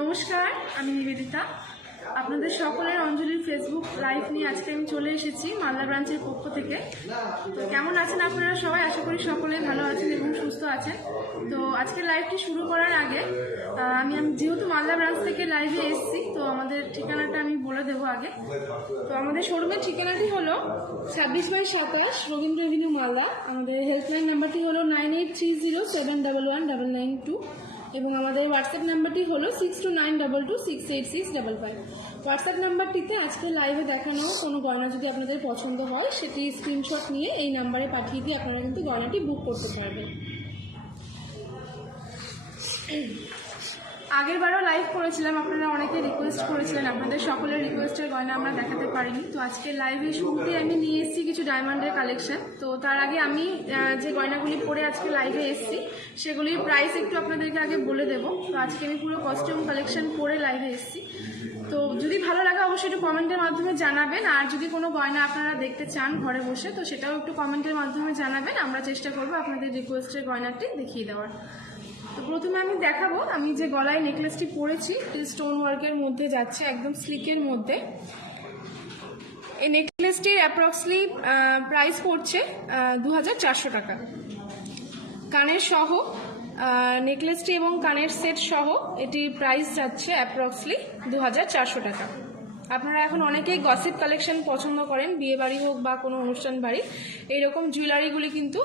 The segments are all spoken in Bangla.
নমস্কার, আমি নিবেদিতা। আপনাদের সকলের অঞ্জলির ফেসবুক লাইভ নিয়ে আজকে আমি চলে এসেছি মালদা ব্রাঞ্চের পক্ষ থেকে। তো কেমন আছেন আপনারা সবাই? আশা করি সকলেই ভালো আছেন এবং সুস্থ আছেন। তো আজকের লাইভটি শুরু করার আগে আমি যেহেতু মালদা ব্রাঞ্চ থেকে লাইভে এসেছি, তো আমাদের ঠিকানাটা আমি বলে দেবো আগে। তো আমাদের শোরুমের ঠিকানাটি হলো 26/27 রবীন্দ্র এভিনিউ মালদা। আমাদের হেল্পলাইন নাম্বারটি হলো 983071119992 এবং আমাদের হোয়াটসঅ্যাপ নাম্বারটি হলো 6292268655। হোয়াটসঅ্যাপ নাম্বারটিতে আজকে লাইভে দেখানো কোনো গয়না যদি আপনাদের পছন্দ হয়, সেটি স্ক্রিনশট নিয়ে এই নাম্বারে পাঠিয়ে দিয়ে আপনারা কিন্তু গয়নাটি বুক করতে পারবেন। আগের বারও লাইভ করেছিলাম, আপনারা অনেকে রিকোয়েস্ট করেছিলেন, আপনাদের সকলের রিকোয়েস্টের গয়না আমরা দেখাতে পারিনি। তো আজকে লাইভে শুরুতে আমি নিয়ে এসেছি কিছু ডায়মন্ডের কালেকশন। তো তার আগে আমি যে গয়নাগুলি পরে আজকে লাইভে এসেছি সেগুলির প্রাইস একটু আপনাদেরকে আগে বলে দেবো। তো আজকে আমি পুরো কস্টিউম কালেকশন পরে লাইভে এসেছি। তো যদি ভালো লাগে অবশ্যই একটু কমেন্টের মাধ্যমে জানাবেন, আর যদি কোনো গয়না আপনারা দেখতে চান ঘরে বসে, তো সেটাও একটু কমেন্টের মাধ্যমে জানাবেন। আমরা চেষ্টা করবো আপনাদের রিকোয়েস্টের গয়নাটি দেখিয়ে দেওয়ার। তো প্রথমে আমি দেখাবো আমি যে গলায় নেকলেসটি পরেছি, স্টোন ওয়ার্কের মধ্যে যাচ্ছে, একদম স্লিকের মধ্যে। এই নেকলেসটির অ্যাপ্রক্সলি প্রাইস পড়ছে 2400 টাকা। কানের সহ নেকলেসটি এবং কানের সেট সহ এটির প্রাইস যাচ্ছে অ্যাপ্রক্সলি 2400 টাকা। আপনারা এখন অনেকেই গসিপ কালেকশন পছন্দ করেন, বিয়ে বাড়ি হোক বা কোনো অনুষ্ঠান বাড়ি, এইরকম জুয়েলারিগুলি কিন্তু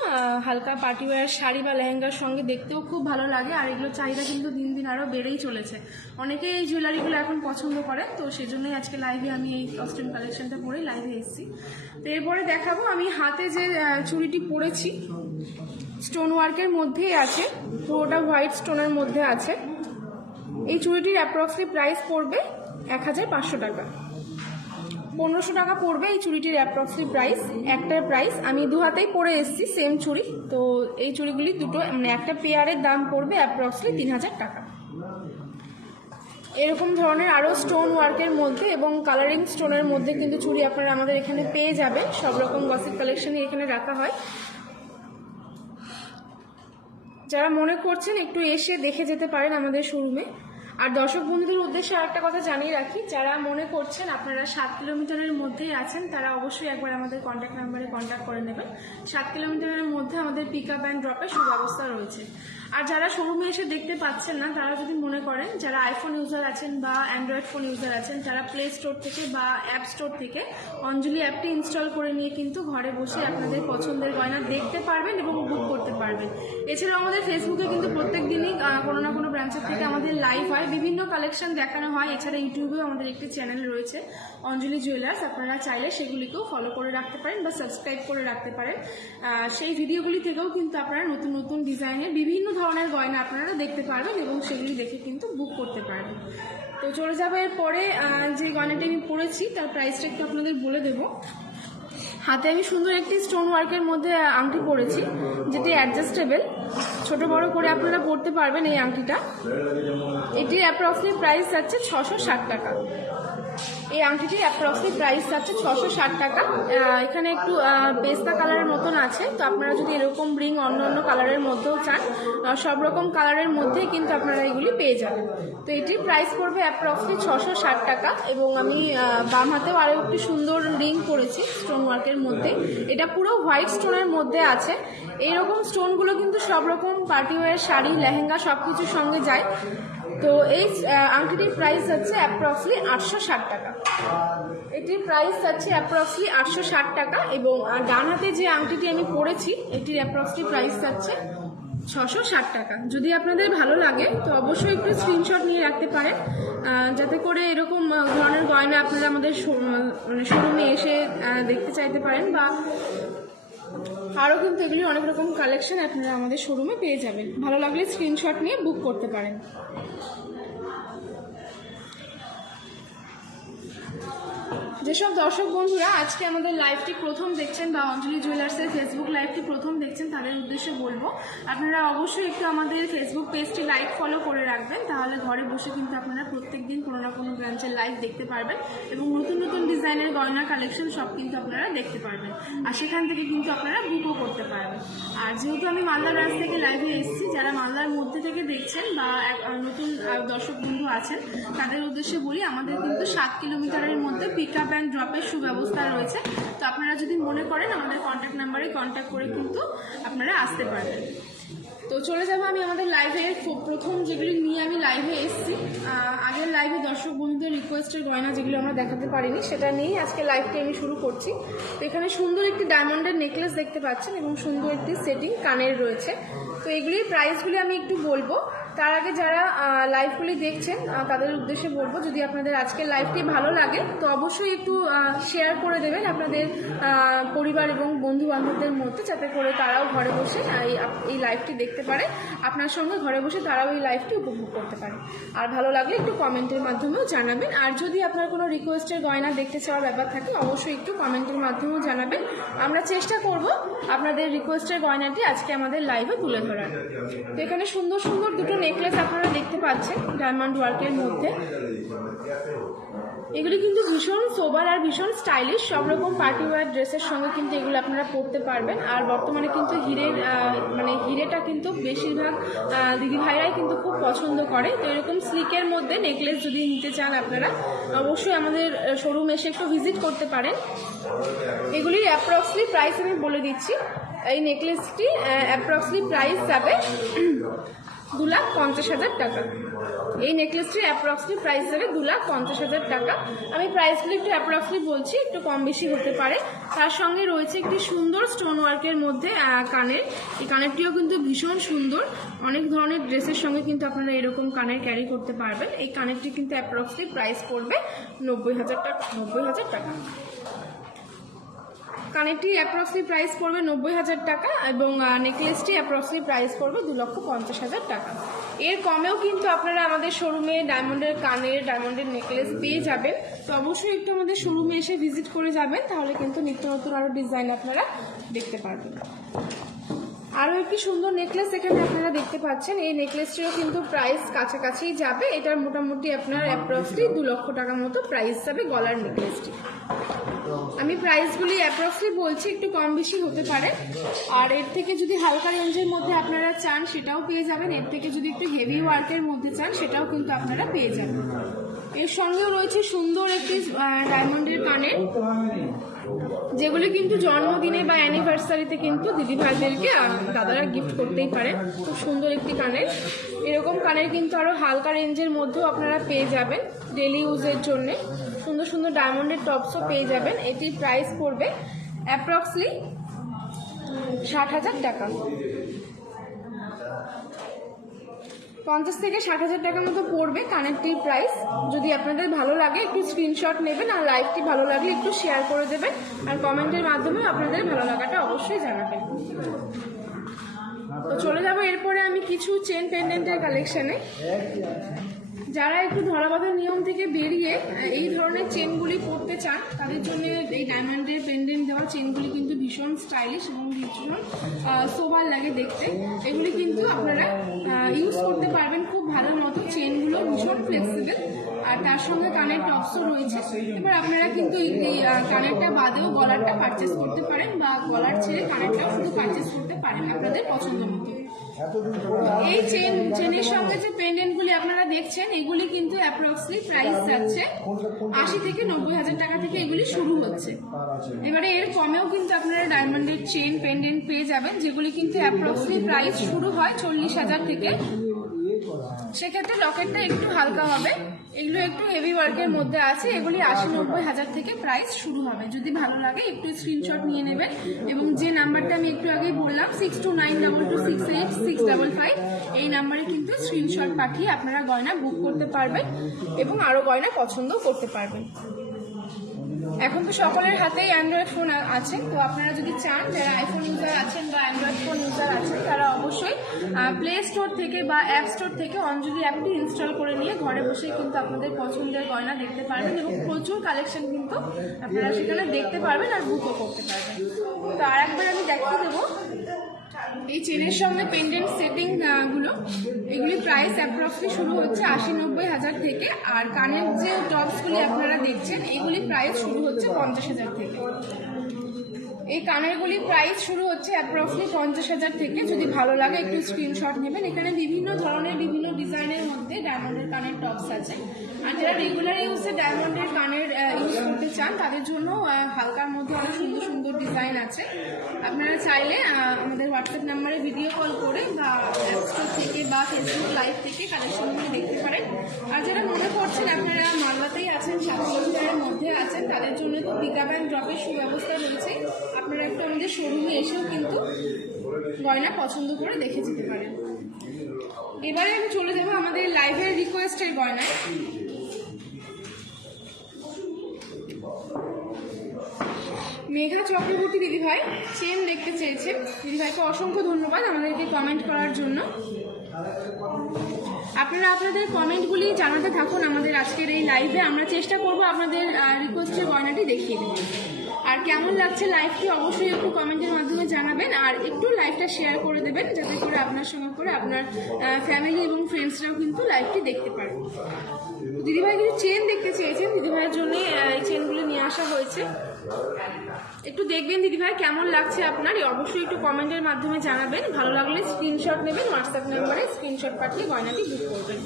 হালকা পার্টিওয়্যার শাড়ি বা লেহেঙ্গার সঙ্গে দেখতেও খুব ভালো লাগে, আর এগুলো চাহিদা কিন্তু দিন দিন আরও বেড়েই চলেছে। অনেকেই এই জুয়েলারিগুলো এখন পছন্দ করেন, তো সেজন্যই আজকে লাইভে আমি এই কস্টিউম কালেকশনটা পরেই লাইভে এসেছি। তো এরপরে দেখাবো আমি হাতে যে চুড়িটি পরেছি, স্টোন ওয়ার্কের মধ্যেই আছে, পুরোটা হোয়াইট স্টোনের মধ্যে আছে। এই চুড়িটির অ্যাপ্রক্সলি প্রাইস পড়বে 1500 টাকা। 1500 টাকা পড়বে এই চুড়িটির অ্যাপ্রক্সলি প্রাইস। একটার প্রাইস আমি দু হাতেই পরে এসেছি সেম চুড়ি। তো এই চুড়িগুলি দুটো মানে একটা পেয়ারের দাম পড়বে অ্যাপ্রক্সলি 3000 টাকা। এরকম ধরনের আরও স্টোন ওয়ার্কের মধ্যে এবং কালারিং স্টোনের মধ্যে কিন্তু চুড়ি আপনারা আমাদের এখানে পেয়ে যাবেন। সব রকম গসিপ কালেকশনই এখানে রাখা হয়। যারা মনে করছেন একটু এসে দেখে যেতে পারেন আমাদের শোরুমে। আর দর্শক বন্ধুদের উদ্দেশ্যে আরেকটা কথা জানিয়ে রাখি, যারা মনে করছেন আপনারা 7 কিলোমিটারের মধ্যেই আছেন, তারা অবশ্যই একবার আমাদের কন্ট্যাক্ট নাম্বারে কন্ট্যাক্ট করে নেবেন। 7 কিলোমিটারের মধ্যে আমাদের পিক আপ অ্যান্ড ড্রপের সুব্যবস্থা রয়েছে। আর যারা শোরুমে এসে দেখতে পাচ্ছেন না, তারা যদি মনে করেন, যারা আইফোন ইউজার আছেন বা অ্যান্ড্রয়েড ফোন ইউজার আছেন, তারা প্লে স্টোর থেকে বা অ্যাপ স্টোর থেকে অঞ্জলি অ্যাপটি ইনস্টল করে নিয়ে কিন্তু ঘরে বসে আপনাদের পছন্দের গয়না দেখতে পারবেন এবং বুক করতে পারবেন। এছাড়াও আমাদের ফেসবুকে কিন্তু প্রত্যেক দিনই কোনো না কোনো ব্রাঞ্চের থেকে আমাদের লাইভ হয়, বিভিন্ন কালেকশন দেখানো হয়। এছাড়া ইউটিউবেও আমাদের একটি চ্যানেল রয়েছে অঞ্জলি জুয়েলার্স, আপনারা চাইলে সেগুলিকেও ফলো করে রাখতে পারেন বা সাবস্ক্রাইব করে রাখতে পারেন। সেই ভিডিওগুলি থেকেও কিন্তু আপনারা নতুন নতুন ডিজাইনের বিভিন্ন ধরনের গয়না আপনারা দেখতে পারবেন এবং সেগুলি দেখে কিন্তু বুক করতে পারবেন। তো চলে যাবে এরপরে যে গয়নাটি আমি পরেছি তার প্রাইসটা একটু আপনাদের বলে দেবো। হাতে আমি সুন্দর একটি স্টোন ওয়ার্কের মধ্যে আংটি পরেছি, যেটি অ্যাডজাস্টেবল, ছোট বড় করে আপনারা পরতে পারবেন এই আংটিটা। এটির অ্যাপ্রক্সিমেট প্রাইস যাচ্ছে 660 টাকা। এই আংটিটির অ্যাপ্রক্সিমেট প্রাইস যাচ্ছে 660 টাকা। এখানে একটু পেস্তা কালারের মতন আছে, তো আপনারা যদি এরকম রিং অন্য অন্য কালারের মধ্যেও চান, সব রকম কালারের মধ্যেই কিন্তু আপনারা এগুলি পেয়ে যাবেন। তো এটির প্রাইস পড়বে অ্যাপ্রক্সিমেট 660 টাকা। এবং আমি বাম হাতেও আরও একটি সুন্দর রিং পরেছি স্টোন ওয়ার্কের মধ্যে, এটা পুরো হোয়াইট স্টোনের মধ্যে আছে। এইরকম স্টোনগুলো কিন্তু সব রকম পার্টিওয়্যার শাড়ি লেহেঙ্গা সব কিছুর সঙ্গে যায়। তো এই আংটিটির প্রাইস যাচ্ছে অ্যাপ্রক্সলি 860 টাকা। এটির প্রাইস যাচ্ছে অ্যাপ্রক্সলি 860 টাকা। এবং ডান হাতে যে আংটিটি আমি পরেছি, এটির অ্যাপ্রক্সলি প্রাইস যাচ্ছে 660 টাকা। যদি আপনাদের ভালো লাগে তো অবশ্যই একটু স্ক্রিনশট নিয়ে রাখতে পারেন, যাতে করে এরকম ধরনের গয়না আপনারা আমাদের মানে শোরুমে এসে দেখতে চাইতে পারেন। বা আরও কিন্তু এগুলি অনেক রকম কালেকশন আপনারা আমাদের শোরুমে পেয়ে যাবেন। ভালো লাগলে স্ক্রিনশট নিয়ে বুক করতে পারেন। যেসব দর্শক বন্ধুরা আজকে আমাদের লাইভটি প্রথম দেখছেন বা অঞ্জলি জুয়েলার্সের ফেসবুক লাইভটি প্রথম দেখছেন, তাদের উদ্দেশ্যে বলবো আপনারা অবশ্যই একটু আমাদের ফেসবুক পেজটি লাইক ফলো করে রাখবেন। তাহলে ঘরে বসে কিন্তু আপনারা প্রত্যেক দিন কোনো না কোনো ব্রাঞ্চের লাইভ দেখতে পারবেন এবং নতুন নতুন ডিজাইনের গয়নার কালেকশন সব কিন্তু আপনারা দেখতে পারবেন, আর সেখান থেকে কিন্তু আপনারা বুকও করতে পারবেন। আর যেহেতু আমি মালদা ব্রাঞ্চ থেকে লাইভে এসেছি, যারা মালদার মধ্যে থেকে দেখছেন বা নতুন দর্শক বন্ধু আছেন তাদের উদ্দেশ্যে বলি, আমাদের কিন্তু 7 কিলোমিটারের মধ্যে পিক আপ অ্যান্ড ড্রপের সুব্যবস্থা রয়েছে। তো আপনারা যদি মনে করেন আমাদের কন্ট্যাক্ট নাম্বারে কন্ট্যাক্ট করে কিন্তু আপনারা আসতে পারবেন। তো চলে যাবো আমি আমাদের লাইভে প্রথম যেগুলি নিয়ে আমি লাইভে এসেছি। আগের লাইভে দর্শক বন্ধুদের রিকোয়েস্টের গয়না যেগুলো আমরা দেখাতে পারিনি সেটা নিয়েই আজকে লাইভটি আমি শুরু করছি। তো এখানে সুন্দর একটি ডায়মন্ডের নেকলেস দেখতে পাচ্ছেন এবং সুন্দর একটি সেটিং কানের রয়েছে। তো এগুলির প্রাইসগুলি আমি একটু বলবো। তার আগে যারা লাইভগুলি দেখছেন তাদের উদ্দেশ্যে বলবো, যদি আপনাদের আজকের লাইভটি ভালো লাগে তো অবশ্যই একটু শেয়ার করে দেবেন আপনাদের পরিবার এবং বন্ধু বান্ধবদের মধ্যে, যাতে করে তারাও ঘরে বসে এই লাইভটি দেখতে পারে, আপনার সঙ্গে ঘরে বসে তারাও এই লাইভটি উপভোগ করতে পারে। আর ভালো লাগলে একটু কমেন্টের মাধ্যমেও জানাবেন। আর যদি আপনার কোনো রিকোয়েস্টের গয়না দেখতে চাওয়ার ব্যাপার থাকে অবশ্যই একটু কমেন্টের মাধ্যমেও জানাবেন। আমরা চেষ্টা করব আপনাদের রিকোয়েস্টের গয়নাটি আজকে আমাদের লাইভে তুলে ধরার। তো এখানে সুন্দর সুন্দর দুটো নেকলেস আপনারা দেখতে পাচ্ছেন ডায়মন্ড ওয়ার্কের মধ্যে। এগুলি কিন্তু ভীষণ সোবার আর ভীষণ স্টাইলিশ, সব রকম পার্টি ওয়্যার ড্রেসের সঙ্গে কিন্তু এগুলো আপনারা পরতে পারবেন। আর বর্তমানে কিন্তু হিরেটা কিন্তু বেশিরভাগ দিদিভাইরাই কিন্তু খুব পছন্দ করে। তো এরকম স্লিকের মধ্যে নেকলেস যদি নিতে চান আপনারা অবশ্যই আমাদের শোরুম এসে একটু ভিজিট করতে পারেন। এগুলির অ্যাপ্রক্সলি প্রাইস আমি বলে দিচ্ছি। এই নেকলেসটি অ্যাপ্রক্সলি প্রাইস যাবে 2,50,000 টাকা। এই নেকলেসটির অ্যাপ্রক্সলি প্রাইস যাবে 2,50,000 টাকা। আমি প্রাইসগুলো একটু অ্যাপ্রক্সলি বলছি, একটু কম বেশি হতে পারে। তার সঙ্গে রয়েছে একটি সুন্দর স্টোন ওয়ার্কের মধ্যে কানের। এই কানেরটিও কিন্তু ভীষণ সুন্দর, অনেক ধরনের ড্রেসের সঙ্গে কিন্তু আপনারা এরকম কানের ক্যারি করতে পারবেন। এই কানেরটি কিন্তু অ্যাপ্রক্সলি প্রাইস পড়বে 90,000 টাকা। 90,000 টাকা কানেরটি অ্যাপ্রক্সলি প্রাইস পড়বে 90,000 টাকা এবং নেকলেসটি অ্যাপ্রক্সলি প্রাইস পড়বে 2,50,000 টাকা। এর কমেও কিন্তু আপনারা আমাদের শোরুমে ডায়মন্ডের কানের, ডায়মন্ডের নেকলেস পেয়ে যাবেন। তো অবশ্যই একটু আমাদের শোরুমে এসে ভিজিট করে যাবেন, তাহলে কিন্তু নিত্য নতুন আরও ডিজাইন আপনারা দেখতে পারবেন। আরও একটি সুন্দর নেকলেস এখানে আপনারা দেখতে পাচ্ছেন। এই নেকলেসটিও কিন্তু প্রাইস কাছাকাছি যাবে। এটার মোটামুটি আপনার অ্যাপ্রক্সলি 2 লক্ষ টাকা মতো প্রাইস যাবে গলার নেকলেসটি। আমি প্রাইসগুলি অ্যাপ্রক্সলি বলছি, একটু কম বেশি হতে পারে। আর এর থেকে যদি হালকা রেঞ্জের মধ্যে আপনারা চান সেটাও পেয়ে যাবেন, এর থেকে যদি একটু হেভি ওয়ার্কের মধ্যে চান সেটাও কিন্তু আপনারা পেয়ে যাবেন। এর সঙ্গেও রয়েছে সুন্দর একটি ডায়মন্ডের কানের, যেগুলি কিন্তু জন্মদিনে বা অ্যানিভার্সারিতে কিন্তু দিদিভাইদেরকে দাদারা গিফট করতেই পারেন। খুব সুন্দর একটি কানের। এরকম কানের কিন্তু আরও হালকা রেঞ্জের মধ্যেও আপনারা পেয়ে যাবেন ডেলি ইউজের জন্য। সুন্দর সুন্দর ডায়মন্ডের টপসও পেয়ে যাবেন। এটির প্রাইস পড়বে অ্যাপ্রক্সলি 60,000 টাকা। 50 থেকে 60,000 টাকার মতো পড়বে কানেরটির প্রাইস। যদি আপনাদের ভালো লাগে একটু স্ক্রিনশট নেবেন, আর লাইভটি ভালো লাগলে একটু শেয়ার করে দেবেন, আর কমেন্টের মাধ্যমে আপনাদের ভালো লাগাটা অবশ্যই জানাবেন। তো চলে যাবো এরপরে আমি কিছু চেন পেন্ডেন্টের কালেকশানে। যারা একটু ধরাবাঁধা নিয়ম থেকে বেরিয়ে এই ধরনের চেনগুলি পরতে চান তাদের জন্য এই ডায়মন্ডের পেন্ডেন্ট দেওয়া চেনগুলি কিন্তু ভীষণ স্টাইলিশ এবং ভীষণ সোবার লাগে দেখতে। এগুলি কিন্তু আপনারা ইউজ করতে পারবেন খুব ভালো মতো। চেনগুলো ভীষণ ফ্লেক্সিবল, আর তার সঙ্গে কানের টপসও রয়েছে। এবার আপনারা কিন্তু এই কানেরটা বাদেও গলারটা পারচেস করতে পারেন, বা গলার ছেড়ে কানেরটাও শুধু পারচেস করতে পারেন আপনাদের পছন্দ মতো। এই চেনের সঙ্গে যে পেন্ডেন্টগুলি আপনারা দেখছেন এগুলি কিন্তু অ্যাপ্রক্সলি প্রাইস যাচ্ছে 80 থেকে 90,000 টাকা থেকে এগুলি শুরু হচ্ছে। এবারে এর কমেও কিন্তু আপনারা ডায়মন্ডের চেন পেন্ডেন্ট পেয়ে যাবেন, যেগুলি কিন্তু অ্যাপ্রক্সলি প্রাইস শুরু হয় 40,000 থেকে। সেক্ষেত্রে লকেটটা একটু হালকা হবে, এগুলো একটু হেভি ওয়ার্কের মধ্যে আছে। এগুলি 80-90,000 থেকে প্রাইস শুরু হবে। যদি ভালো লাগে একটু স্ক্রিনশট নিয়ে নেবেন, এবং যে নাম্বারটা আমি একটু আগেই বললাম 6292268655 এই নাম্বারে কিন্তু স্ক্রিনশট পাঠিয়ে আপনারা গয়না বুক করতে পারবেন এবং আরও গয়না পছন্দও করতে পারবেন। এখন তো সকলের হাতেই অ্যান্ড্রয়েড ফোন আছে, তো আপনারা যদি চান, যারা আইফোন ইউজার আছেন বা অ্যান্ড্রয়েড ফোন ইউজার আছেন, তারা অবশ্যই প্লে স্টোর থেকে বা অ্যাপ স্টোর থেকে অঞ্জলি অ্যাপটি ইনস্টল করে নিয়ে ঘরে বসেই কিন্তু আপনাদের পছন্দের গয়না দেখতে পারবেন এবং প্রচুর কালেকশন কিন্তু আপনারা সেখানে দেখতে পারবেন আর বুকও করতে পারবেন। তো আর একবার আমি দেখিয়ে দেবো এই চেনের সঙ্গে পেন্ডেন্ট সেটিং গুলো, এগুলি প্রাইস অ্যাপ্রক্সলি শুরু হচ্ছে 80-90 হাজার থেকে। আর কানের যে টপসগুলি আপনারা দেখছেন এগুলি প্রাইস শুরু হচ্ছে 50 হাজার থেকে। এই কানেরগুলি প্রাইস শুরু হচ্ছে অ্যাপ্রক্সলি 50 হাজার থেকে। যদি ভালো লাগে একটু স্ক্রিনশট নেবেন। এখানে বিভিন্ন ধরনের বিভিন্ন ডিজাইনের মধ্যে ডায়মন্ডের কানের টপস আছে। আর যারা রেগুলার ইউজে ডায়মন্ডের কানের ইউজ করতে চান তাদের জন্য হালকার মধ্যে অনেক সুন্দর সুন্দর ডিজাইন আছে। আপনারা চাইলে আমাদের হোয়াটসঅ্যাপ নাম্বারে ভিডিও কল করে বা অ্যাপ স্টোর থেকে বা ফেসবুক লাইভ থেকে কালেকশনগুলো দেখতে পারেন। আর যারা মনে করছেন আপনারা মালদাতেই আছেন, 7 কিলোমিটারের মধ্যে আছেন, তাদের জন্য তো পিক আপ অ্যান্ড ড্রপের সুব্যবস্থা রয়েছে। আপনারা একটু আমাদের শোরুমে এসেও কিন্তু গয়না পছন্দ করে দেখে যেতে পারেন। এবারে আমি চলে যাব আমাদের লাইভের রিকোয়েস্টের গয়নায়। মেঘা চক্রবর্তী দিদিভাই চেন দেখতে চেয়েছেন। দিদিভাইকে অসংখ্য ধন্যবাদ আমাদেরকে কমেন্ট করার জন্য। আপনারা আপনাদের কমেন্টগুলি জানাতে থাকুন আমাদের আজকের এই লাইভে। আমরা চেষ্টা করব আপনাদের রিকোয়েস্টের গয়নাটি দেখিয়ে দেব। আর কেমন লাগছে লাইভটি অবশ্যই একটু কমেন্টের মাধ্যমে জানাবেন আর একটু লাইভটা শেয়ার করে দেবেন, যাতে করে আপনার সঙ্গে করে আপনার ফ্যামিলি এবং ফ্রেন্ডসরাও কিন্তু লাইভটি দেখতে পারে। দিদিভাই কিছু চেন দেখতে চেয়েছেন, দিদিভাইয়ের জন্য এই চেনগুলো নিয়ে আসা হয়েছে। একটু দেখবেন দিদিভাই কেমন লাগছে আপনার, অবশ্যই একটু কমেন্টের মাধ্যমে জানাবেন। ভালো লাগলে স্ক্রিনশট নেবেন, হোয়াটসঅ্যাপ নাম্বারে স্ক্রিনশট পাঠিয়ে গয়নাটি বুক করবেন।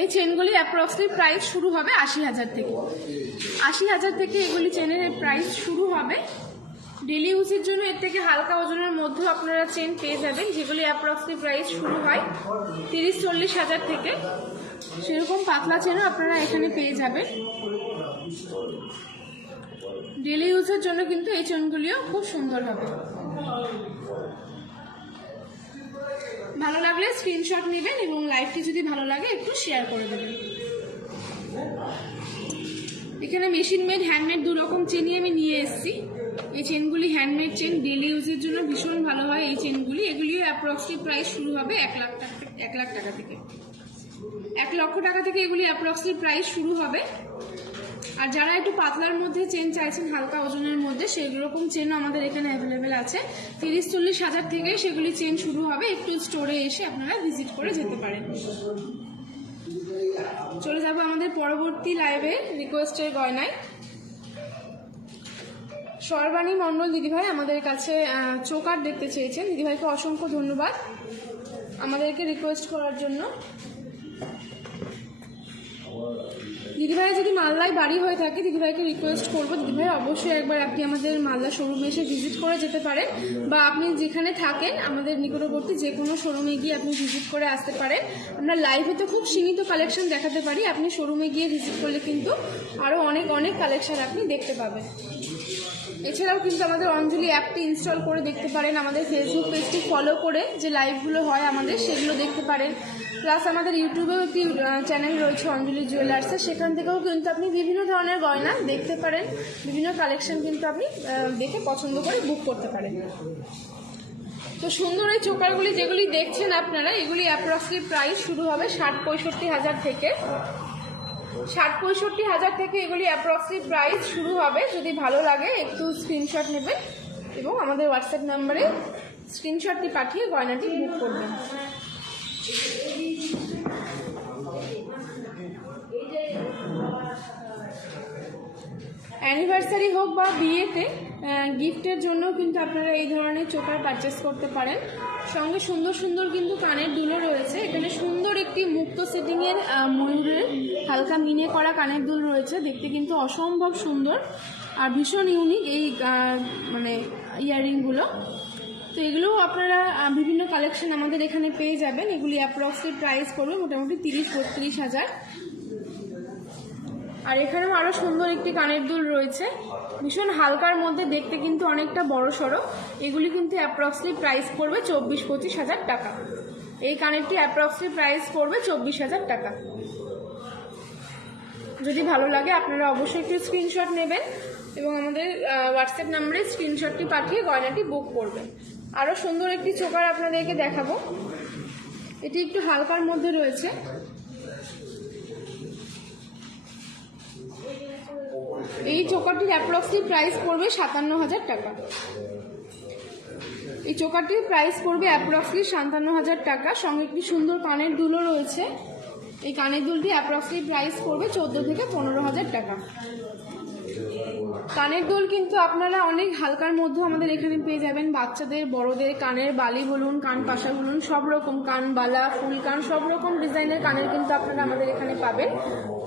এই চেনগুলি অ্যাপ্রক্সিমেট প্রাইস শুরু হবে 80 হাজার থেকে। 80 হাজার থেকে এগুলি চেনের প্রাইস শুরু হবে। ডেলি ইউজের জন্য এর থেকে হালকা ওজনের মধ্যেও আপনারা চেন পেয়ে যাবেন, যেগুলি অ্যাপ্রক্সিমেট প্রাইস শুরু হয় 30-40 হাজার থেকে। সেরকম পাতলা চেনও আপনারা এখানে পেয়ে যাবেন। ডেলি ইউজের জন্য কিন্তু এই চেনগুলিও খুব সুন্দর হবে। ভালো লাগলে স্ক্রিনশট নেবেন এবং লাইভটি যদি ভালো লাগে একটু শেয়ার করে দেবেন। এখানে মেশিন মেড হ্যান্ডমেড দু রকম চেনই আমি নিয়ে এসেছি। এই চেনগুলি হ্যান্ডমেড চেন, ডেলি ইউজের জন্য ভীষণ ভালো হয় এই চেনগুলি। এগুলিও অ্যাপ্রক্সিমেট প্রাইস শুরু হবে 1 লাখ টাকা থেকে। 1 লক্ষ টাকা থেকে এগুলি অ্যাপ্রক্সিমেট প্রাইস শুরু হবে। আর যারা একটু পাতলার মধ্যে চেন চাইছেন, হালকা ওজনের মধ্যে, সেরকম চেনও আমাদের এখানে অ্যাভেলেবেল আছে। 30-40 হাজার থেকে সেগুলি চেন শুরু হবে। একটু স্টোরে এসে আপনারা ভিজিট করে যেতে পারেন। চলে যাব আমাদের পরবর্তী লাইভে রিকোয়েস্টের গয়নায়। সর্বাণী মণ্ডল দিদিভাই আমাদের কাছে চোকার দেখতে চেয়েছেন। দিদিভাইকে অসংখ্য ধন্যবাদ আমাদেরকে রিকোয়েস্ট করার জন্য। দিদিভাই যদি মালদায় বাড়ি হয়ে থাকে, দিদিভাইকে রিকোয়েস্ট করবো দিদিভাই অবশ্যই একবার আপনি আমাদের মালদা শোরুমে এসে ভিজিট করে যেতে পারেন, বা আপনি যেখানে থাকেন আমাদের নিকটবর্তী যে কোনো শোরুমে গিয়ে আপনি ভিজিট করে আসতে পারেন। আমরা লাইভে তো খুব সীমিত কালেকশন দেখাতে পারি, আপনি শোরুমে গিয়ে ভিজিট করলে কিন্তু আরও অনেক কালেকশন আপনি দেখতে পাবেন। এছাড়াও কিন্তু আমাদের অঞ্জলি অ্যাপটি ইনস্টল করে দেখতে পারেন, আমাদের ফেসবুক পেজটি ফলো করে যে লাইভগুলো হয় আমাদের সেগুলো দেখতে পারেন। প্লাস আমাদের ইউটিউবেও একটি চ্যানেল রয়েছে অঞ্জলি জুয়েলার্সের, সেখান থেকেও কিন্তু আপনি বিভিন্ন ধরনের গয়না দেখতে পারেন, বিভিন্ন কালেকশন কিন্তু আপনি দেখে পছন্দ করে বুক করতে পারেন। তো সুন্দর এই চোকারগুলি যেগুলি দেখছেন আপনারা, এগুলি অ্যাপ্রক্সিমেট প্রাইস শুরু হবে 60-65 হাজার থেকে। 60-65 হাজার থেকে এগুলি অ্যাপ্রক্সিমেট প্রাইস শুরু হবে। যদি ভালো লাগে একটু স্ক্রিনশট নেবেন এবং আমাদের হোয়াটসঅ্যাপ নাম্বারে স্ক্রিনশটটি পাঠিয়ে গয়নাটি বুক করবেন। অ্যানিভার্সারি হোক বা বিয়েতে গিফটের জন্য কিন্তু আপনারা এই ধরনের চোকার পারচেস করতে পারেন। সঙ্গে সুন্দর সুন্দর কিন্তু কানের দুলও রয়েছে। এখানে সুন্দর একটি মুক্ত সেটিংয়ের ময়ূরের হালকা মিনে করা কানের দুল রয়েছে, দেখতে কিন্তু অসম্ভব সুন্দর আর ভীষণ ইউনিক এই মানে ইয়াররিংগুলো। তো এগুলোও আপনারা বিভিন্ন কালেকশন আমাদের এখানে পেয়ে যাবেন। এগুলি অ্যাপ্রক্সিমেট প্রাইস পড়বে মোটামুটি 30-32 হাজার। আর এখানেও আরও সুন্দর একটি কানের দুল রয়েছে, ভীষণ হালকার মধ্যে, দেখতে কিন্তু অনেকটা বড় সড়ো। এগুলি কিন্তু অ্যাপ্রক্সিমেট প্রাইস পড়বে 24-25 হাজার টাকা। এই কানেরটি অ্যাপ্রক্সিমেট প্রাইস পড়বে 24 হাজার টাকা। যদি ভালো লাগে আপনারা অবশ্যই একটু স্ক্রিনশট নেবেন এবং আমাদের হোয়াটসঅ্যাপ নাম্বারে স্ক্রিনশটটি পাঠিয়ে গয়নাটি বুক করবেন। আরও সুন্দর একটি চোকার আপনাদেরকে দেখাবো, এটি একটু হালকার মধ্যে রয়েছে। এই চোকারটির অ্যাপ্রক্সলি প্রাইস পড়বে 57,000 টাকা। এই চোকারটির প্রাইস পড়বে অ্যাপ্রক্সলি 57,000 টাকা। সঙ্গে একটি সুন্দর কানের দুলও রয়েছে। এই কানের দুলটি অ্যাপ্রক্সলি প্রাইস পড়বে 14 থেকে 15,000 টাকা। কানের দুল কিন্তু আপনারা অনেক হালকার মধ্যে আমাদের এখানে পেয়ে যাবেন। বাচ্চাদের, বড়দের কানের বালি বলুন, কান পাশা বলুন, সব রকম কান বালা, ফুল কান, সব রকম ডিজাইনের কানের কিন্তু আপনারা আমাদের এখানে পাবেন।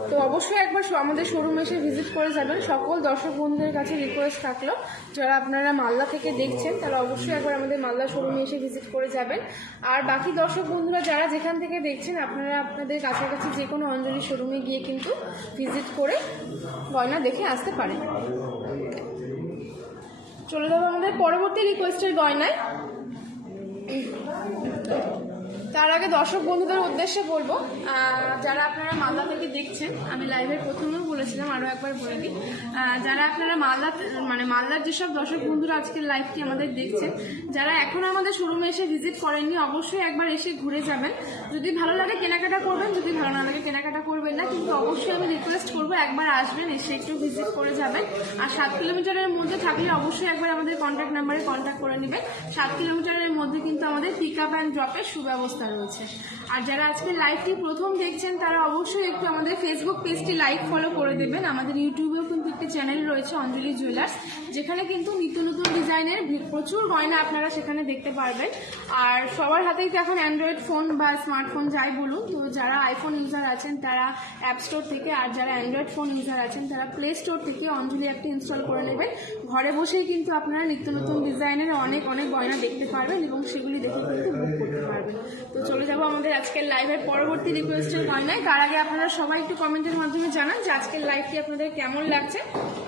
তো অবশ্যই একবার আমাদের শোরুমে এসে ভিজিট করে যাবেন। সকল দর্শক বন্ধুদের কাছে রিকোয়েস্ট থাকলো, যারা আপনারা মালদা থেকে দেখছেন তারা অবশ্যই একবার আমাদের মালদা শোরুমে এসে ভিজিট করে যাবেন। আর বাকি দর্শক বন্ধুরা যারা যেখান থেকে দেখছেন, আপনারা আপনাদের কাছাকাছি যে কোনো অঞ্জলি শোরুমে গিয়ে কিন্তু ভিজিট করে গয়না দেখে আসতে পারেন। চলে যাবো আমাদের পরবর্তী রিকোয়েস্টের গয়নায়। তার আগে দর্শক বন্ধুদের উদ্দেশ্যে বলবো, যারা আপনারা মালদা থেকে দেখছেন, আমি লাইভের প্রথমেও বলেছিলাম, আরও একবার বলে দিই, যারা আপনারা মালদার যেসব দর্শক বন্ধুরা আজকের লাইভটি আমাদের দেখছেন, যারা এখন আমাদের শোরুমে এসে ভিজিট করেননি, অবশ্যই একবার এসে ঘুরে যাবেন। যদি ভালো লাগে কেনাকাটা করবেন, যদি ভালো না লাগে কেনাকাটা করবেন না, কিন্তু অবশ্যই আমি রিকোয়েস্ট করবো একবার আসবেন, এসে একটু ভিজিট করে যাবেন। আর 7 কিলোমিটারের মধ্যে থাকলে অবশ্যই একবার আমাদের কন্ট্যাক্ট নাম্বারে কন্ট্যাক্ট করে নেবেন। 7 কিলোমিটারের মধ্যে কিন্তু আমাদের পিক আপ অ্যান্ড ড্রপের সুব্যবস্থা রয়েছে। আর যারা আজকে লাইভটি প্রথম দেখছেন তারা অবশ্যই একটু আমাদের ফেসবুক পেজটি লাইক ফলো করে দেবেন। আমাদের ইউটিউবেও কিন্তু একটি চ্যানেল রয়েছে অঞ্জলি জুয়েলার্স, যেখানে কিন্তু নিত্য নতুন ডিজাইনের প্রচুর গয়না আপনারা সেখানে দেখতে পারবেন। আর সবার হাতেই তো এখন অ্যান্ড্রয়েড ফোন বা স্মার্টফোন যাই বলুন, তো যারা আইফোন ইউজার আছেন তারা অ্যাপ স্টোর থেকে, আর যারা অ্যান্ড্রয়েড ফোন ইউজার আছেন তারা প্লে স্টোর থেকে অঞ্জলি অ্যাপটি ইনস্টল করে নেবেন। ঘরে বসেই কিন্তু আপনারা নিত্য নতুন ডিজাইনের অনেক অনেক গয়না দেখতে পারবেন এবং সেগুলি দেখে কিন্তু বুক করতে পারবেন। তো চলে যাবো আমাদের আজকের লাইভের পরবর্তী রিকোয়েস্টের গয়নায়। তার আগে আপনারা সবাই একটু কমেন্টের মাধ্যমে জানান যে আজকের লাইভটি আপনাদের কেমন লাগছে।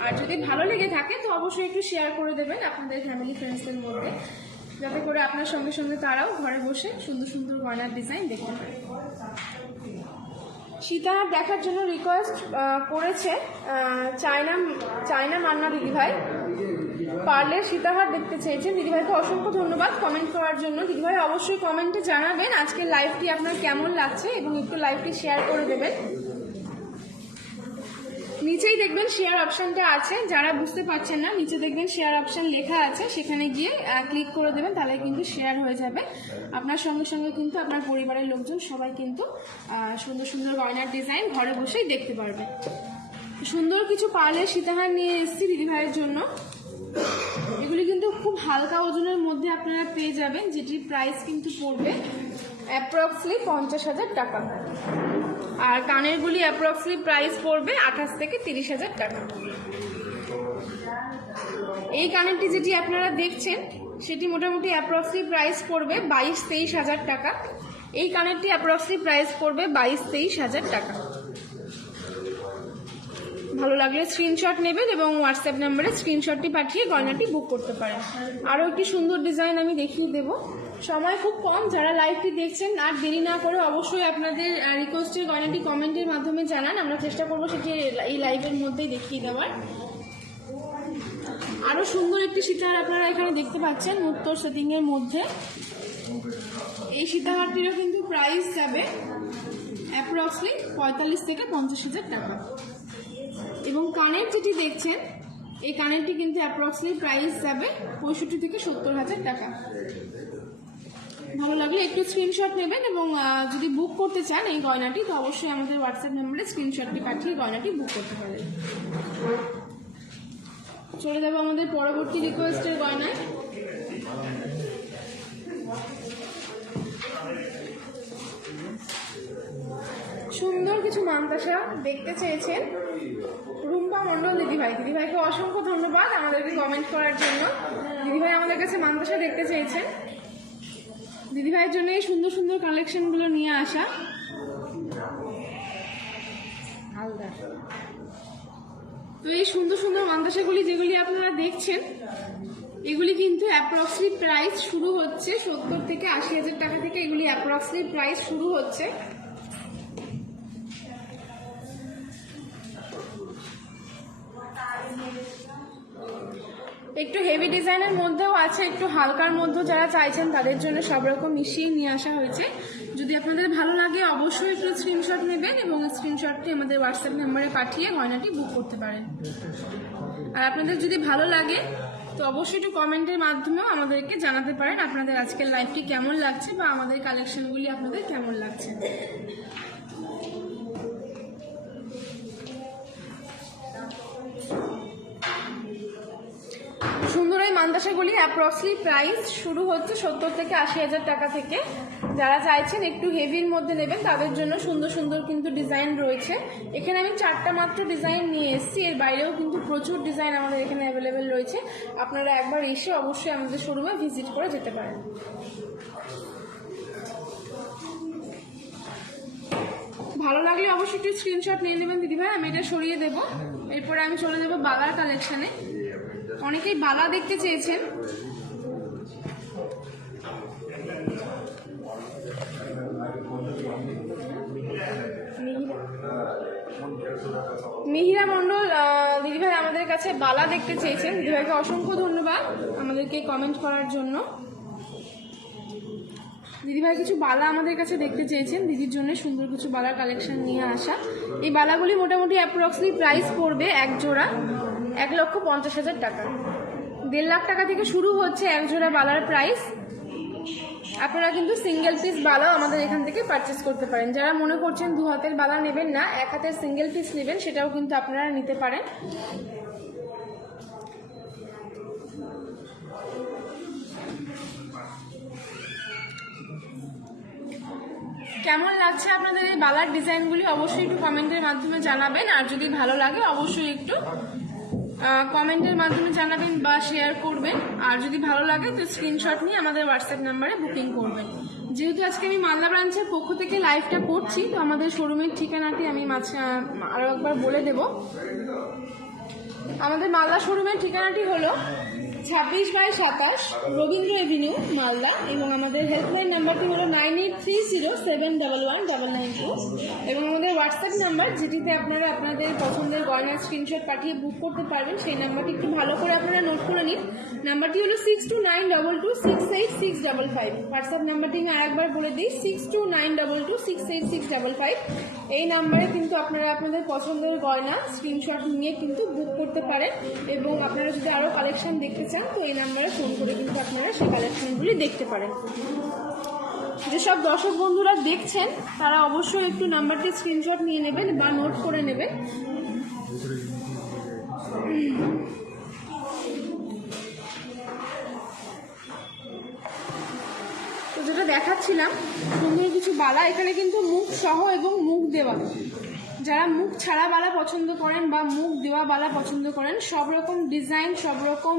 আর যদি ভালো লেগে থাকে তো অবশ্যই একটু শেয়ার করে দেবেন আপনাদের ফ্যামিলি ফ্রেন্ডসদের মধ্যে, যাতে করে আপনার সঙ্গে সঙ্গে তারাও ঘরে বসে সুন্দর সুন্দর গয়নার ডিজাইন দেখতে পারে। সীতাহার দেখার জন্য রিকোয়েস্ট করেছে চায়না মান্না দিদিভাই, পার্লের সীতাহার দেখতে চেয়েছেন। দিদিভাইকে অসংখ্য ধন্যবাদ কমেন্ট করার জন্য। দিদিভাই অবশ্যই কমেন্টে জানাবেন আজকের লাইভটি আপনার কেমন লাগছে এবং একটু লাইভটি শেয়ার করে দেবেন। নিচেই দেখবেন শেয়ার অপশনটা আছে, যারা বুঝতে পারছেন না নিচে দেখবেন শেয়ার অপশন লেখা আছে, সেখানে গিয়ে ক্লিক করে দেবেন, তাহলে কিন্তু শেয়ার হয়ে যাবে। আপনার সঙ্গে সঙ্গে কিন্তু আপনার পরিবারের লোকজন সবাই কিন্তু সুন্দর সুন্দর গয়নার ডিজাইন ঘরে বসেই দেখতে পারবে। সুন্দর কিছু পার্লের সীতাহার নিয়ে এসেছি দিদিভাইয়ের জন্য। এগুলি কিন্তু খুব হালকা ওজনের মধ্যে আপনারা পেয়ে যাবেন, যেটির প্রাইস কিন্তু পড়বে অ্যাপ্রক্সলি 50,000 টাকা। আর কানেরগুলি অ্যাপ্রক্সলি প্রাইস পড়বে 28 থেকে 30,000 টাকা। এই কানেরটি যেটি আপনারা দেখছেন সেটি মোটামুটি অ্যাপ্রক্সলি প্রাইস পড়বে 22-23,000 টাকা। এই কানেরটি অ্যাপ্রক্সলি প্রাইস পড়বে 22-23,000 টাকা। ভালো লাগলে স্ক্রিনশট নেবেন এবং হোয়াটসঅ্যাপ নাম্বারে স্ক্রিনশটটি পাঠিয়ে গয়নাটি বুক করতে পারেন। আরও একটি সুন্দর ডিজাইন আমি দেখিয়ে দেব। সময় খুব কম, যারা লাইভটি দেখছেন আর দেরি না করে অবশ্যই আপনাদের রিকোয়েস্টের গয়নাটি কমেন্টের মাধ্যমে জানান, আমরা চেষ্টা করবো সেটি এই লাইভের মধ্যেই দেখিয়ে দেওয়ার। আরও সুন্দর একটি সীতাহার আপনারা এখানে দেখতে পাচ্ছেন মুক্তোর সেটিংয়ের মধ্যে। এই সীতাহারটিরও কিন্তু প্রাইস যাবে অ্যাপ্রক্সলি 45 থেকে 50,000 টাকা। এবং কানের যেটি দেখছেন এই কানেরটি কিন্তু অ্যাপ্রক্সলি প্রাইস যাবে 65 থেকে 70,000 টাকা। ভালো লাগলে একটু স্ক্রিনশট নেবেন এবং যদি বুক করতে চান এই গয়নাটি তো অবশ্যই আমাদের হোয়াটসঅ্যাপ নাম্বারে স্ক্রিনশটটি পাঠিয়ে গয়নাটি বুক করতে পারেন। চলে যাবো আমাদের পরবর্তী রিকোয়েস্টের গয়নায়। সুন্দর কিছু মানতাসা দেখতে চেয়েছেন রুম্পা মণ্ডল দিদিভাইকে অসংখ্য ধন্যবাদ আমাদেরকে কমেন্ট করার জন্য। দিদিভাই আমাদের কাছে মানতাসা দেখতে চেয়েছেন, দিদিভাইয়ের জন্য এই সুন্দর সুন্দর কালেকশনগুলো নিয়ে আসা। তো এই সুন্দর সুন্দর মানতাসাগুলি যেগুলি আপনারা দেখছেন এগুলি কিন্তু অ্যাপ্রক্সলি প্রাইস শুরু হচ্ছে 70 থেকে 80,000 টাকা থেকে। এগুলি অ্যাপ্রক্সলি প্রাইস শুরু হচ্ছে। একটু হেভি ডিজাইনের মধ্যেও আছে, একটু হালকার মধ্যেও যারা চাইছেন তাদের জন্য সব রকম মিশিয়ে নিয়ে আসা হয়েছে। যদি আপনাদের ভালো লাগে অবশ্যই একটু স্ক্রিনশট নেবেন এবং স্ক্রিনশটটি আমাদের হোয়াটসঅ্যাপ নাম্বারে পাঠিয়ে গয়নাটি বুক করতে পারেন। আর আপনাদের যদি ভালো লাগে তো অবশ্যই একটু কমেন্টের মাধ্যমেও আমাদেরকে জানাতে পারেন আপনাদের আজকের লাইভটি কেমন লাগছে বা আমাদের কালেকশনগুলি আপনাদের কেমন লাগছে। সুন্দর এই মান্দাসাগুলি অ্যাপ্রক্সলি প্রাইস শুরু হচ্ছে 70 থেকে 80,000 টাকা থেকে। যারা চাইছেন একটু হেভির মধ্যে নেবেন তাদের জন্য সুন্দর সুন্দর কিন্তু ডিজাইন রয়েছে। এখানে আমি 4টা মাত্র ডিজাইন নিয়ে এসেছি, এর বাইরেও কিন্তু প্রচুর ডিজাইন আমাদের এখানে অ্যাভেলেবেল রয়েছে। আপনারা একবার এসে অবশ্যই আমাদের শোরুমে ভিজিট করে যেতে পারেন। ভালো লাগলে অবশ্যই একটু স্ক্রিনশট নিয়ে নেবেন দিদিভাই, আমি এটা সরিয়ে দেবো। এরপরে আমি চলে যাবো বালার কালেকশানে। অনেকেই বালা দেখতে চেয়েছেন। মিহিরা মণ্ডল দিদিভাই আমাদের কাছে বালা দেখতে চেয়েছেন। দিদিভাইকে অসংখ্য ধন্যবাদ আমাদেরকে কমেন্ট করার জন্য। দিদিভাই কিছু বালা আমাদের কাছে দেখতে চেয়েছেন, দিদির জন্য সুন্দর কিছু বালার কালেকশন নিয়ে আসা। এই বালাগুলি মোটামুটি অ্যাপ্রক্সলি প্রাইস পড়বে এক জোড়া 1,50,000 টাকা। 1.5 লাখ টাকা থেকে শুরু হচ্ছে এক জোড়া বালার প্রাইস। আপনারা কিন্তু সিঙ্গেল পিস বালাও আমাদের এখান থেকে পারচেস করতে পারেন। যারা মনে করছেন 2 হাতের বালা নেবেন না, 1 হাতের সিঙ্গেল পিস নেবেন, সেটাও কিন্তু আপনারা নিতে পারেন। কেমন লাগছে আপনাদের এই বালার ডিজাইনগুলি অবশ্যই একটু কমেন্টের মাধ্যমে জানাবেন। আর যদি ভালো লাগে অবশ্যই একটু কমেন্টের মাধ্যমে জানাবেন বা শেয়ার করবেন। আর যদি ভালো লাগে তো স্ক্রিনশট নিয়ে আমাদের হোয়াটসঅ্যাপ নাম্বারে বুকিং করবেন। যেহেতু আজকে আমি মালদা ব্রাঞ্চের পক্ষ থেকে লাইভটা করছি, তো আমাদের শোরুমের ঠিকানাটি আমি আরও একবার বলে দেব। আমাদের মালদা শোরুমের ঠিকানাটি হলো 26/27 রবীন্দ্র এভিনিউ মালদা, এবং আমাদের হেল্পলাইন নাম্বারটি হলো 9830711199 এবং আমাদের হোয়াটসঅ্যাপ নাম্বার যেটিতে আপনারা আপনাদের পছন্দের গয়নার স্ক্রিনশট পাঠিয়ে বুক করতে পারবেন, সেই নাম্বারটি একটু ভালো করে আপনারা নোট করে নিন। নাম্বারটি হলো 6292268655। হোয়াটসঅ্যাপ নাম্বারটি আমি আরেকবার বলে দিই, 6292268655। এই নাম্বারে কিন্তু আপনারা আপনাদের পছন্দের গয়না স্ক্রিনশট নিয়ে কিন্তু বুক করতে পারেন। এবং আপনারা যদি আরও কালেকশন দেখতে চান তো এই নাম্বারে ফোন করে কিন্তু আপনারা সেই কালেকশনগুলি দেখতে পারেন। যেসব দর্শক বন্ধুরা দেখছেন তারা অবশ্যই একটু নাম্বারটি স্ক্রিনশট নিয়ে নেবেন বা নোট করে নেবেন। তো যেটা দেখাচ্ছিলাম সুন্দর কিছু বালা, এখানে কিন্তু মুখ সহ এবং মুখ দেওয়া। যারা মুখ ছাড়া বালা পছন্দ করেন বা মুখ দেওয়া বালা পছন্দ করেন, সব রকম ডিজাইন, সব রকম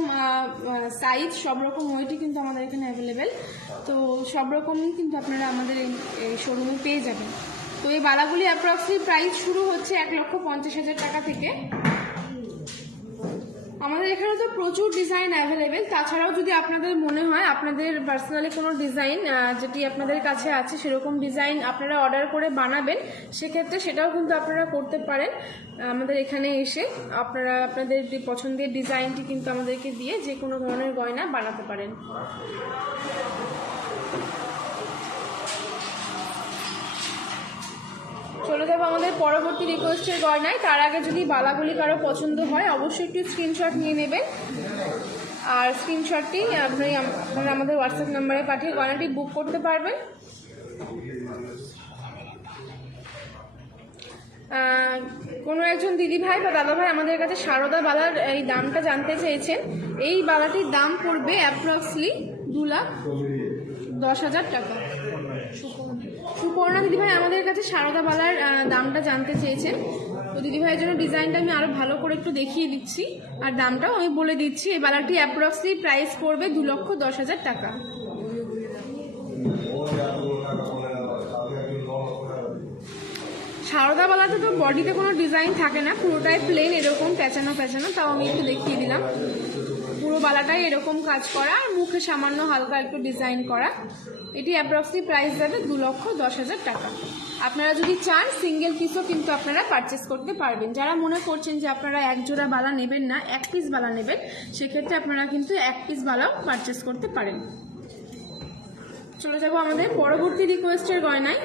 সাইজ, সব রকম ওয়েটই কিন্তু আমাদের এখানে অ্যাভেলেবেল। তো সব রকমই কিন্তু আপনারা আমাদের এই শোরুমে পেয়ে যাবেন। তো এই বালাগুলি অ্যাপ্রক্সলি প্রাইস শুরু হচ্ছে 1,50,000 টাকা থেকে। আমাদের এখানে তো প্রচুর ডিজাইন অ্যাভেলেবেল। তাছাড়াও যদি আপনাদের মনে হয় আপনাদের পার্সোনালি কোনো ডিজাইন যেটি আপনাদের কাছে আছে সেরকম ডিজাইন আপনারা অর্ডার করে বানাবেন, সেক্ষেত্রে সেটাও কিন্তু আপনারা করতে পারেন। আমাদের এখানে এসে আপনারা আপনাদের পছন্দের ডিজাইনটি কিন্তু আমাদেরকে দিয়ে যে কোনো ধরনের গয়না বানাতে পারেন। চলে যাবো আমাদের পরবর্তী রিকোয়েস্টের গয়নায়। তার আগে যদি বালাগুলি কারো পছন্দ হয় অবশ্যই একটু স্ক্রিনশট নিয়ে নেবেন। আর স্ক্রিনশটটি আপনারা আমাদের হোয়াটসঅ্যাপ নাম্বারে পাঠিয়ে গয়নাটি বুক করতে পারবেন। কোনো একজন দিদিভাই বা দাদাভাই আমাদের কাছে সারদা বালার এই দামটা জানতে চেয়েছেন। এই বালাটির দাম পড়বে অ্যাপ্রক্সলি 2,10,000 টাকা। সুপর্ণা দিদিভাই আমাদের কাছে সারদা বালার দামটা জানতে চেয়েছেন। তো দিদিভাইয়ের জন্য ডিজাইনটা আমি আরও ভালো করে একটু দেখিয়ে দিচ্ছি আর দামটাও আমি বলে দিচ্ছি। এই বালাটি অ্যাপ্রক্সলি প্রাইস পড়বে 2,10,000 টাকা। সারদা বালাতে তো বডিতে কোনো ডিজাইন থাকে না, পুরোটাই প্লেন এরকম প্যাঁচানো প্যাঁচানো। তাও আমি একটু দেখিয়ে দিলাম। পুরো বালাটাই এরকম কাজ করা আর মুখে সামান্য হালকা একটু ডিজাইন করা। এটি অ্যাপ্রক্সিমেট প্রাইস যাবে 2,10,000 টাকা। আপনারা যদি চান সিঙ্গেল পিসও কিন্তু আপনারা পারচেস করতে পারবেন। যারা মনে করছেন যে আপনারা এক জোড়া বালা নেবেন না, এক পিস বালা নেবেন, সেক্ষেত্রে আপনারা কিন্তু এক পিস বালাও পারচেস করতে পারেন। চলে যাব আমাদের পরবর্তী রিকোয়েস্টের গয়নায়।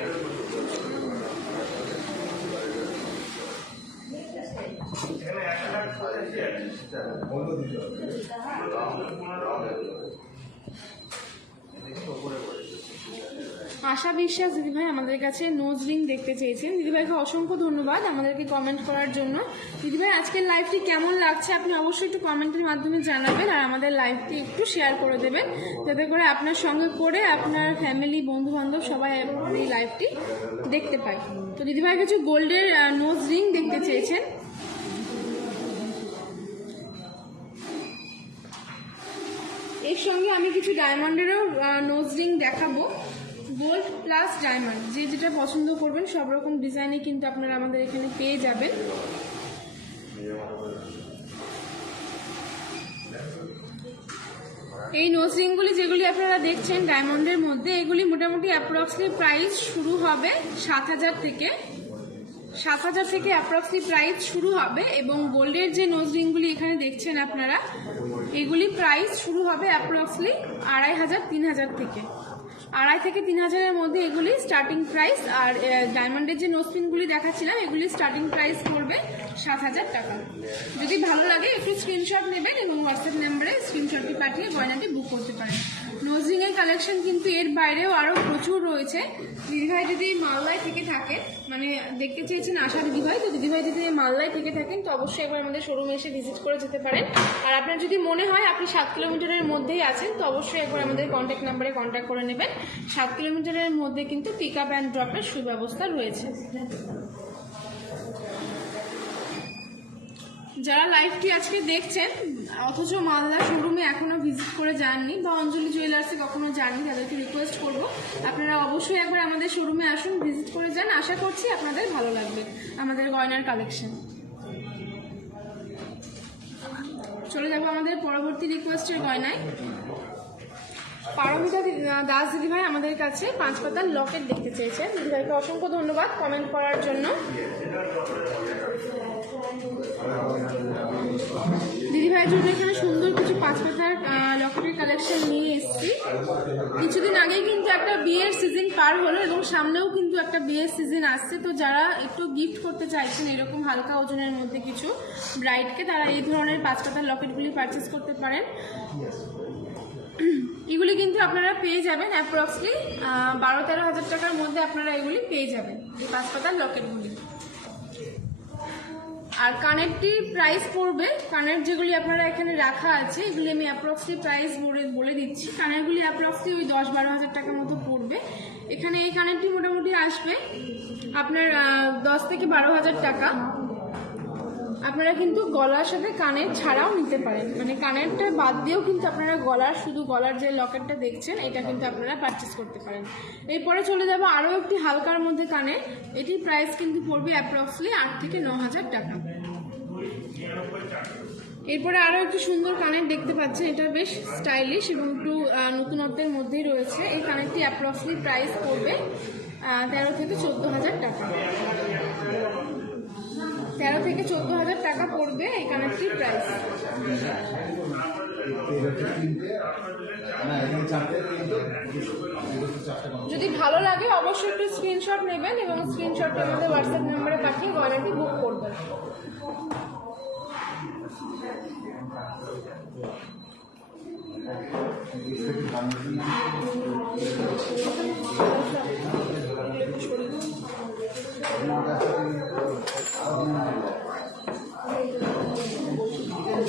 আশা বিশ্বাস দিদিভাই আমাদের কাছে নোজ রিং দেখতে চেয়েছেন। দিদিভাইকে অসংখ্য ধন্যবাদ আমাদেরকে কমেন্ট করার জন্য। দিদিভাই আজকের লাইভটি কেমন লাগছে আপনি অবশ্যই একটু কমেন্টের মাধ্যমে জানাবেন, আর আমাদের লাইভটি একটু শেয়ার করে দেবেন, যাতে করে আপনার সঙ্গে করে আপনার ফ্যামিলি বন্ধু বান্ধব সবাই এই লাইভটি দেখতে পায়। তো দিদিভাই কিছু গোল্ডের নোজ রিং দেখতে চেয়েছেন। এর সঙ্গে আমি কিছু ডায়মন্ডেরও নোজ রিং দেখাবো, গোল্ড প্লাস ডায়মন্ড, যে যেটা পছন্দ করবেন সব রকম ডিজাইনে কিন্তু আপনারা আমাদের এখানে পেয়ে যাবেন। এই নোজ রিংগুলি যেগুলি আপনারা দেখছেন ডায়মন্ডের মধ্যে, এগুলি মোটামুটি অ্যাপ্রক্সিমেট প্রাইস শুরু হবে 7,000 থেকে। 7,000 থেকে অ্যাপ্রক্সিমেট প্রাইস শুরু হবে। এবং গোল্ডের যে নোজ রিংগুলি এখানে দেখছেন আপনারা, এগুলি প্রাইস শুরু হবে অ্যাপ্রক্সিমেট 2,500 3,000 থেকে। 2,500 থেকে 3,000-এর মধ্যে এগুলি স্টার্টিং প্রাইস। আর ডায়মন্ডের যে নোজ পিনগুলি দেখাচ্ছিলাম এগুলি স্টার্টিং প্রাইস পড়বে 7,000 টাকা। যদি ভালো লাগে একটু স্ক্রিনশট নেবেন এবং হোয়াটসঅ্যাপ নাম্বারে স্ক্রিনশটটি পাঠিয়ে গয়নাটি বুক করতে পারেন। নোজ রিংয়ের কালেকশন কিন্তু এর বাইরেও আরও প্রচুর রয়েছে। দিদিভাই যদি মালদায় থেকে থাকেন, মানে দেখতে চেয়েছেন আশা দিদিভাই, তো দিদিভাই যদি মালদায় থেকে থাকেন তো অবশ্যই একবার আমাদের শোরুমে এসে ভিজিট করে যেতে পারেন। আর আপনার যদি মনে হয় আপনি 7 কিলোমিটারের মধ্যেই আছেন তো অবশ্যই একবার আমাদের কন্ট্যাক্ট নাম্বারে কন্ট্যাক্ট করে নেবেন। 7 কিলোমিটারের মধ্যে কিন্তু পিক আপ অ্যান্ড ড্রপের সুব্যবস্থা রয়েছে। যারা লাইভটি আজকে দেখছেন অথচ মালদা শোরুমে এখনো ভিজিট করে যাননি বা অঞ্জলি জুয়েলার্সে কখনো যাননি, তাদেরকে রিকোয়েস্ট করব আপনারা অবশ্যই একবার আমাদের শোরুমে আসুন, ভিজিট করে যান। আশা করছি আপনাদের ভালো লাগবে আমাদের গয়নার কালেকশন। চলে যাব আমাদের পরবর্তী রিকোয়েস্টের গয়নায়। পারমিতা দাস দিদিভাই আমাদের কাছে 5 পাতার লকেট দেখতে চেয়েছেন। দিদিভাইকে অসংখ্য ধন্যবাদ কমেন্ট করার জন্য। দিদিভাইয়ের জন্য এখানে সুন্দর কিছু 5 পাতার লকেটের কালেকশন নিয়ে এসেছি। কিছুদিন আগেই কিন্তু একটা বিয়ের সিজন পার হলো এবং সামনেও কিন্তু একটা বিয়ের সিজন আসছে। তো যারা একটু গিফট করতে চাইছেন এরকম হালকা ওজনের মধ্যে কিছু ব্রাইডকে, তারা এই ধরনের 5 পাতার লকেটগুলি পারচেস করতে পারেন। এগুলি কিন্তু আপনারা পেয়ে যাবেন অ্যাপ্রক্সিমেট 12-13 হাজার টাকার মধ্যে আপনারা এগুলি পেয়ে যাবেন, এই 5 পাতার লকেটগুলি। আর কানেরটি প্রাইস পড়বে, কানের যেগুলি আপনারা এখানে রাখা আছে এগুলি আমি অ্যাপ্রক্সিমেট প্রাইস বলে দিচ্ছি। কানেরগুলি অ্যাপ্রক্সিমেট ওই 10-12 হাজার টাকার মতো পড়বে। এখানে এই কানেরটি মোটামুটি আসবে আপনার 10 থেকে 12 হাজার টাকা। আপনারা কিন্তু গলার সাথে কানের ছাড়াও নিতে পারেন, মানে কানেরটা বাদ দিয়েও কিন্তু আপনারা শুধু গলার যে লকেটটা দেখছেন এটা কিন্তু আপনারা পারচেস করতে পারেন। এরপরে চলে যাব আরও একটি হালকার মধ্যে কানের, এটির প্রাইস কিন্তু পড়বে অ্যাপ্রক্সিমেট 8 থেকে 9 হাজার টাকা। এরপরে আরও একটি সুন্দর কানের দেখতে পাচ্ছেন, এটা বেশ স্টাইলিশ এবং একটু নতুনত্বের মধ্যেই রয়েছে। এই কানেরটি অ্যাপ্রক্সিমেট প্রাইস পড়বে 13 থেকে 14 হাজার টাকা। 13 থেকে 14 হাজার টাকা পড়বে এই কানেরটির প্রাইস। যদি ভালো লাগে অবশ্যই একটু স্ক্রিনশট নেবেন এবং স্ক্রিনশটটা আমাদের হোয়াটসঅ্যাপ নাম্বারে পাঠিয়ে গয়নাটি বুক করবেন।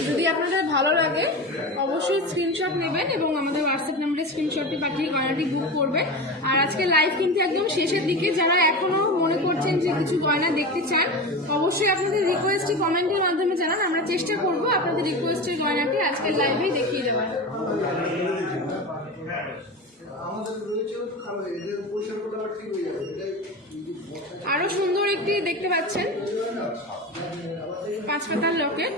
যদি আপনাদের ভালো লাগে অবশ্যই স্ক্রিনশট নেবেন এবং আমাদের হোয়াটসঅ্যাপ নাম্বারে স্ক্রিনশটটি পাঠিয়ে গয়নাটি বুক করবেন। আর আজকে লাইভ কিন্তু একদম শেষের দিকে, যারা এখনও মনে করছেন যে কিছু গয়না দেখতে চান অবশ্যই আপনাদের রিকোয়েস্টটি কমেন্টের মাধ্যমে জানান, আমরা চেষ্টা করব আপনাদের রিকোয়েস্টের গয়নাটি আজকের লাইভেই দেখিয়ে দেওয়ার। আরো সুন্দর একটি দেখতে পাচ্ছেন 5 পাতার লকেট,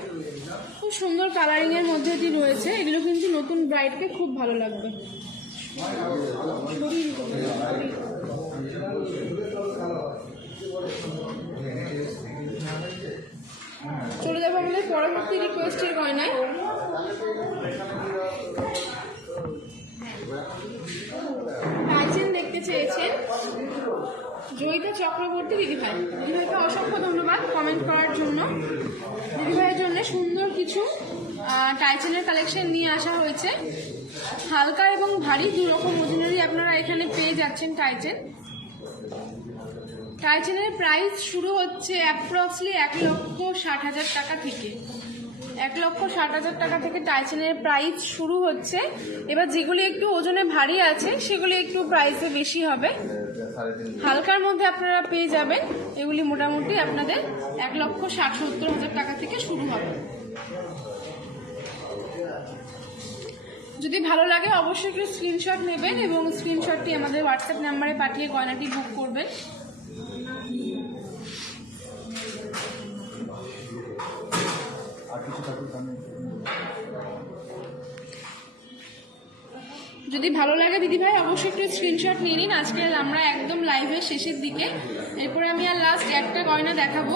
খুব সুন্দর কালারিং এর মধ্যে এটি রয়েছে। এগুলো কিন্তু নতুন ব্রাইডকে খুব ভালো লাগবে। চলে যাবো আমাদের পরবর্তী রিকোয়েস্টের গয়নায়। টাইচেন দেখতে চেয়েছেন জয়িতা চক্রবর্তী দিদিভাই। দিদিভাইকে অসংখ্য ধন্যবাদ কমেন্ট করার জন্য। দিদিভাইয়ের জন্য সুন্দর কিছু টাইচেনের কালেকশন নিয়ে আসা হয়েছে। হালকা এবং ভারী দু রকম ওজনেরই আপনারা এখানে পেয়ে যাচ্ছেন টাইচেন। টাইচেনের প্রাইস শুরু হচ্ছে অ্যাপ্রক্সলি 1,60,000 টাকা থেকে। 1,60,000 টাকা থেকে টাইচেনের প্রাইস শুরু হচ্ছে। এবার যেগুলি একটু ওজনে ভারী আছে সেগুলি একটু প্রাইসে বেশি হবে। হালকার মধ্যে আপনারা পেয়ে যাবেন এগুলি মোটামুটি আপনাদের 1,60,000-70,000 টাকা থেকে শুরু হবে। যদি ভালো লাগে অবশ্যই একটু স্ক্রিনশট নেবেন এবং স্ক্রিনশটটি আমাদের হোয়াটসঅ্যাপ নাম্বারে পাঠিয়ে গয়নাটি বুক করবেন। যদি ভালো লাগে দিদিভাই অবশ্যই একটু স্ক্রিনশট নিয়ে নিন। আজকে আমরা একদম লাইভের শেষের দিকে, এরপরে আমি আর লাস্ট একটা গয়না দেখাবো।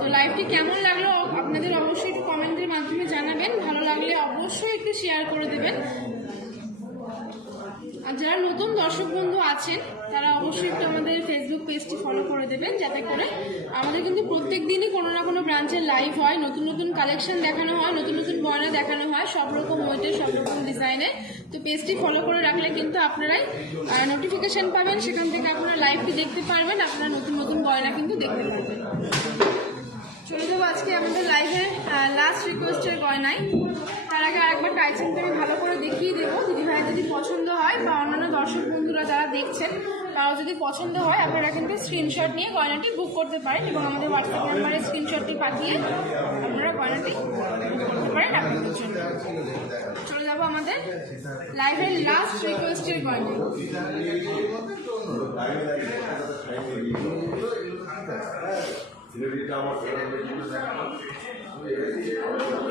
তো লাইভটি কেমন লাগলো আপনাদের অবশ্যই একটু কমেন্টের মাধ্যমে জানাবেন। ভালো লাগলে অবশ্যই একটু শেয়ার করে দেবেন। আর যারা নতুন দর্শক বন্ধু আছেন তারা অবশ্যই একটু আমাদের ফেসবুক পেজটি ফলো করে দেবেন, যাতে করে আমাদের কিন্তু প্রত্যেক দিনই কোনো না কোনো ব্রাঞ্চের লাইভ হয়, নতুন নতুন কালেকশন দেখানো হয়, নতুন নতুন গয়না দেখানো হয়, সব রকম ওয়েটের সব রকম ডিজাইনের। তো পেজটি ফলো করে রাখলে কিন্তু আপনারাই নোটিফিকেশন পাবেন, সেখান থেকে আপনারা লাইভটি দেখতে পারবেন, আপনারা নতুন নতুন গয়না কিন্তু দেখতে পারবেন। চলে যাবো আজকে আমাদের লাইভের লাস্ট রিকোয়েস্টের গয়নায়। তার আগে আরেকবার টাইচেনটা আমি ভালো করে দেখিয়ে দেবো। দিদিভাই যদি পছন্দ হয় বা অন্যান্য দর্শক বন্ধুরা যারা দেখছেন তারাও যদি পছন্দ হয় আপনারা কিন্তু স্ক্রিনশট নিয়ে গয়নাটি বুক করতে পারেন এবং আমাদের হোয়াটসঅ্যাপ নাম্বারে স্ক্রিনশটটি পাঠিয়ে আপনারা গয়নাটি বুক করতে পারেন আপনাদের জন্য। চলে যাবো আমাদের লাইভের লাস্ট রিকোয়েস্টের গয়নায়।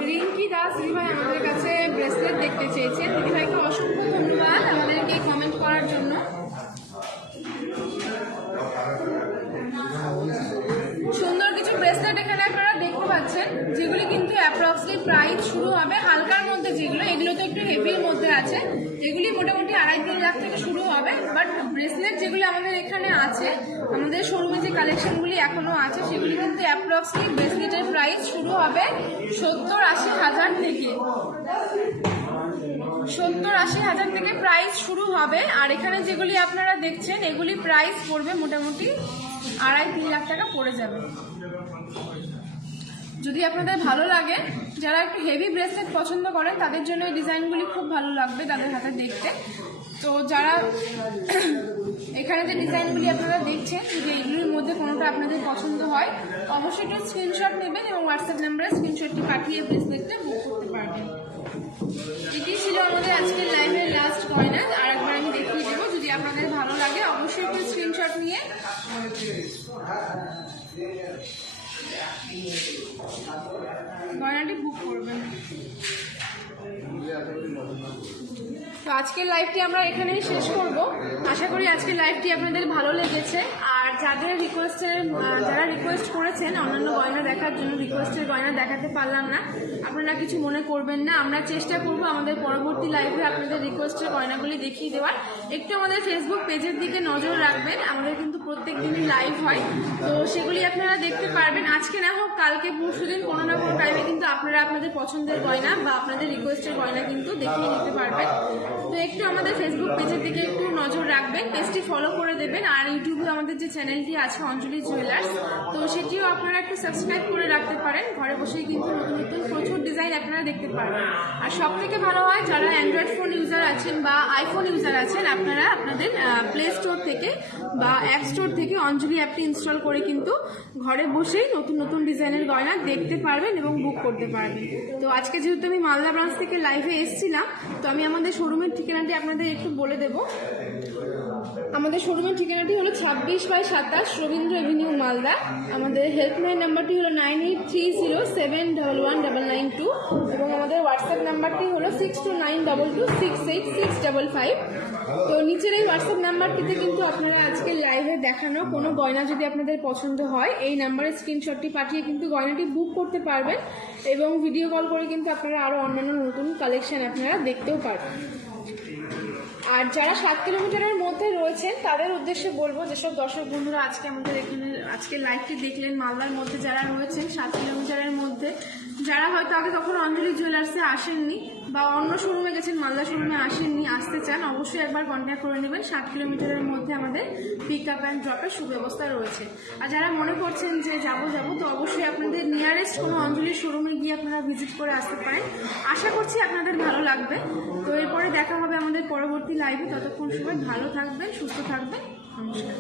রিঙ্কি দাস দিদিভাই আমাদের কাছে ব্রেসলেট দেখতে চেয়েছেন। দিদিভাইকে অসংখ্য ধন্যবাদ আমাদেরকে কমেন্ট করার জন্য। সুন্দর কিছু ব্রেসলেট এখানে আপনারা দেখতে পাচ্ছেন, যেগুলি কিন্তু অ্যাপ্রক্সলি প্রাইস শুরু হবে হালকার মধ্যে। যেগুলো এগুলো তো একটু হেভির মধ্যে আছে, এগুলি মোটামুটি 2.5-3 লাখ থেকে শুরু হবে। বাট ব্রেসলেট যেগুলি আমাদের এখানে আছে, আমাদের শোরুমে যে কালেকশনগুলি এখনো আছে সেগুলি কিন্তু অ্যাপ্রক্সলি ব্রেসলেটের প্রাইস শুরু হবে 70-80 হাজার থেকে। 70-80 হাজার থেকে প্রাইস শুরু হবে। আর এখানে যেগুলি আপনারা দেখছেন এগুলি প্রাইস পড়বে মোটামুটি 2.5-3 লাখ টাকা পড়ে যাবে। যদি আপনাদের ভালো লাগে, যারা একটু হেভি ব্রেসলেট পছন্দ করেন তাদের জন্য এই ডিজাইনগুলি খুব ভালো লাগবে তাদের হাতে দেখতে। তো যারা এখানে যে ডিজাইনগুলি আপনারা দেখছেন, যদি এগুলির মধ্যে কোনোটা আপনাদের পছন্দ হয় অবশ্যই একটু স্ক্রিনশট নেবেন এবং হোয়াটসঅ্যাপ নাম্বারে স্ক্রিনশটটি পাঠিয়ে ব্রেসলেটটা বুক করতে পারবেন। এটি ছিল আমাদের আজকের লাইভের লাস্ট গয়না। আর একবার আমি দেখিয়ে দেবো, যদি আপনাদের ভালো লাগে অবশ্যই একটু স্ক্রিনশট নিয়ে গয়নাটি বুক করবেন। তো আজকের লাইভটি আমরা এখানেই শেষ করব। আশা করি আজকের লাইভটি আপনাদের ভালো লেগেছে। আর যারা রিকোয়েস্ট করেছেন অন্যান্য গয়না দেখার জন্য, রিকোয়েস্টের গয়না দেখাতে পারলাম না, আপনারা কিছু মনে করবেন না। আমরা চেষ্টা করব আমাদের পরবর্তী লাইভে আপনাদের রিকোয়েস্টের গয়নাগুলি দেখিয়ে দেওয়ার। একটু আমাদের ফেসবুক পেজের দিকে নজর রাখবেন, আমাদের কিন্তু প্রত্যেক দিনই লাইভ হয়, তো সেগুলি আপনারা দেখতে পারবেন। আজকে না হোক কালকে পরশুদিন কোনো না কোনো টাইমে কিন্তু আপনারা আপনাদের পছন্দের গয়না বা আপনাদের রিকোয়েস্টের গয়না কিন্তু দেখিয়ে নিতে পারবেন। তো একটু আমাদের ফেসবুক পেজের দিকে একটু নজর রাখবেন, পেজটি ফলো করে দেবেন। আর ইউটিউবে আমাদের যে চ্যানেলটি আছে অঞ্জলি জুয়েলার্স, তো সেটিও আপনারা একটু সাবস্ক্রাইব করে রাখতে পারেন। ঘরে বসেই কিন্তু নতুন নতুন প্রচুর ডিজাইন আপনারা দেখতে পারবেন। আর সব থেকে ভালো হয় যারা অ্যান্ড্রয়েড ফোন ইউজার আছেন বা আইফোন ইউজার আছেন, আপনারা আপনাদের প্লে স্টোর থেকে বা অ্যাপ স্টোর থেকে অঞ্জলি অ্যাপটি ইনস্টল করে কিন্তু ঘরে বসেই নতুন নতুন ডিজাইনের গয়না দেখতে পারবেন এবং বুক করতে পারবেন। তো আজকে যেহেতু আমি মালদা ব্রাঞ্চ থেকে লাইভে এসেছিলাম, তো আমি আমাদের শোরুমের ঠিকানাটি আপনাদের একটু বলে দেবো। আমাদের শোরুমের ঠিকানাটি হলো 26/27 রবীন্দ্র এভিনিউ, মালদা। আমাদের হেল্পলাইন নাম্বারটি হলো 9830711192 এবং আমাদের হোয়াটসঅ্যাপ নাম্বারটি হলো 6292268655। তো নিচের এই হোয়াটসঅ্যাপ নাম্বারটিতে কিন্তু আপনারা আজকে লাইভে দেখানো কোনো গয়না যদি আপনাদের পছন্দ হয়, এই নাম্বারের স্ক্রিনশটটি পাঠিয়ে কিন্তু গয়নাটি বুক করতে পারবেন এবং ভিডিও কল করে কিন্তু আপনারা আরও অন্যান্য নতুন কালেকশন আপনারা দেখতেও পারবেন। আর যারা 7 কিলোমিটারের মধ্যে রয়েছেন তাদের উদ্দেশ্যে বলবো, যেসব দর্শক বন্ধুরা আজকে আমাদের এখানে আজকে লাইভটি দেখলেন, মালদার মধ্যে যারা রয়েছেন 7 কিলোমিটারের মধ্যে, যারা হয়তো আগে কখনো অঞ্জলি জুয়েলার্সে আসেননি বা অন্য শোরুমে গেছেন, মালদা শোরুমে আসেননি, আসতে চান, অবশ্যই একবার কন্ট্যাক্ট করে নেবেন। 7 কিলোমিটারের মধ্যে আমাদের পিক আপ অ্যান্ড ড্রপের সুব্যবস্থা রয়েছে। আর যারা মনে করছেন যে যাবো তো অবশ্যই আপনাদের নিয়ারেস্ট কোনো অঞ্জলির শোরুমে গিয়ে আপনারা ভিজিট করে আসতে পারেন। আশা করছি আপনাদের ভালো লাগবে। তো এরপরে দেখা হবে আমাদের পরবর্তী লাইভে। ততক্ষণ সবাই ভালো থাকবেন, সুস্থ থাকবেন। নমস্কার।